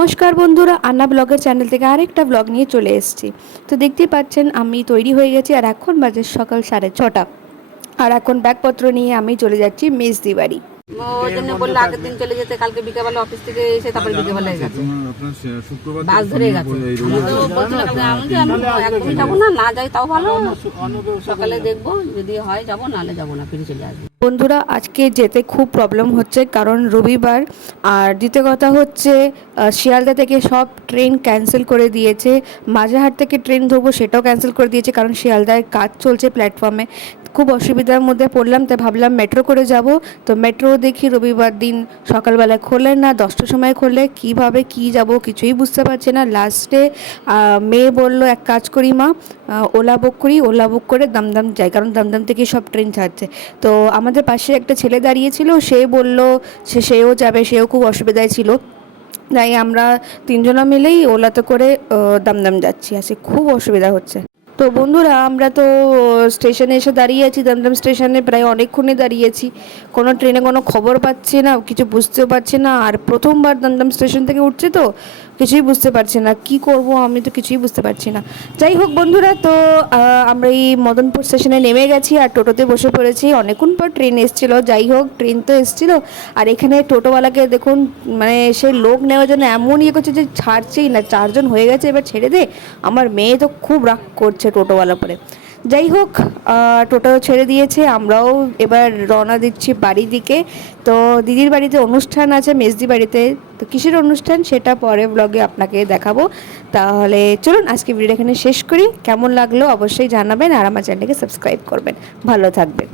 নমস্কার বন্ধুরা, আন্না ব্লগের চ্যানেল থেকে আরেকটা ব্লগ নিয়ে চলে এসেছি। তো দেখতেই পাচ্ছেন আমি তৈরি হয়ে গেছি আর এখন বাজে সকাল 6:30। আর এখন ব্যাগপত্র নিয়ে আমি চলে যাচ্ছি মেজদি বাড়ি। ওই জন্য বললো আগের দিন চলে যেতে, কালকে বিকেলবেলা অফিস থেকে এসে তারপরে বিকেলবেলায় গেছে, বাস ধরে গেছে। আমি তো বলছিলাম যে আমি একদমই যাবো না, না যাই তাও ভালো, সকালে দেখবো যদি হয় যাবো, নাহলে যাবো না, ফিরে চলে আসবো। বন্ধুরা আজকে যেতে খুব প্রবলেম হচ্ছে, কারণ রবিবার। আর দ্বিতীয় কথা হচ্ছে শিয়ালদা থেকে সব ট্রেন ক্যান্সেল করে দিয়েছে। মাঝেরহাট থেকে ট্রেন ধরবো সেটাও ক্যান্সেল করে দিয়েছে, কারণ শিয়ালদায় কাজ চলছে প্ল্যাটফর্মে। খুব অসুবিধার মধ্যে পড়লাম, তাই ভাবলাম মেট্রো করে যাব। তো মেট্রো দেখি রবিবার দিন সকালবেলায় খোলে না, 10টার সময় খোলে। কীভাবে কী যাব কিছুই বুঝতে পারছি না। লাস্টে মেয়ে বলল এক কাজ করি মা, ওলা বুক করি, ওলা বুক করে দমদম যাই, কারণ দমদম থেকে সব ট্রেন ছাড়ছে। তো আমাদের পাশে একটা ছেলে দাঁড়িয়েছিল, সে বলল সেও যাবে, সেও খুব অসুবিধায় ছিল। তাই আমরা তিনজনা মিলেই ওলাতে করে দমদম যাচ্ছি। আসে খুব অসুবিধা হচ্ছে। তো বন্ধুরা আমরা তো স্টেশনে এসে দাঁড়িয়ে আছি, দমদম স্টেশনে প্রায় অনেকক্ষণই দাঁড়িয়েছি। কোনো ট্রেনে কোনো খবর পাচ্ছি না, কিছু বুঝতেও পারছি না। আর প্রথমবার দমদম স্টেশন থেকে উঠছে, তো কিছুই বুঝতে পারছি না কি করব, আমি তো কিছুই বুঝতে পারছি না। যাই হোক বন্ধুরা, তো আমরা এই মদনপুর স্টেশনে নেমে গেছি আর টোটোতে বসে পড়েছি। অনেকক্ষণ পর ট্রেন এসেছিলো, যাই হোক ট্রেন তো এসেছিলো। আর এখানে টোটোওয়ালাকে দেখুন, মানে সে লোক নেওয়ার জন্য এমন ইয়ে করছে যে ছাড়ছেই না। 4জন হয়ে গেছে, এবার ছেড়ে দে। আমার মেয়ে তো খুব রাগ করছে টোটোওয়ালা পরে। যাই হোক টোটো ছেড়ে দিয়েছে, আমরাও এবার রওনা দিচ্ছি বাড়ির দিকে। তো দিদির বাড়িতে অনুষ্ঠান আছে, মেজদি বাড়িতে। তো কিসের অনুষ্ঠান সেটা পরে ব্লগে আপনাকে দেখাবো। তাহলে চলুন আজকে ভিডিও এখানে শেষ করি। কেমন লাগলো অবশ্যই জানাবেন, আর আমার চ্যানেলকে সাবস্ক্রাইব করবেন। ভালো থাকবেন।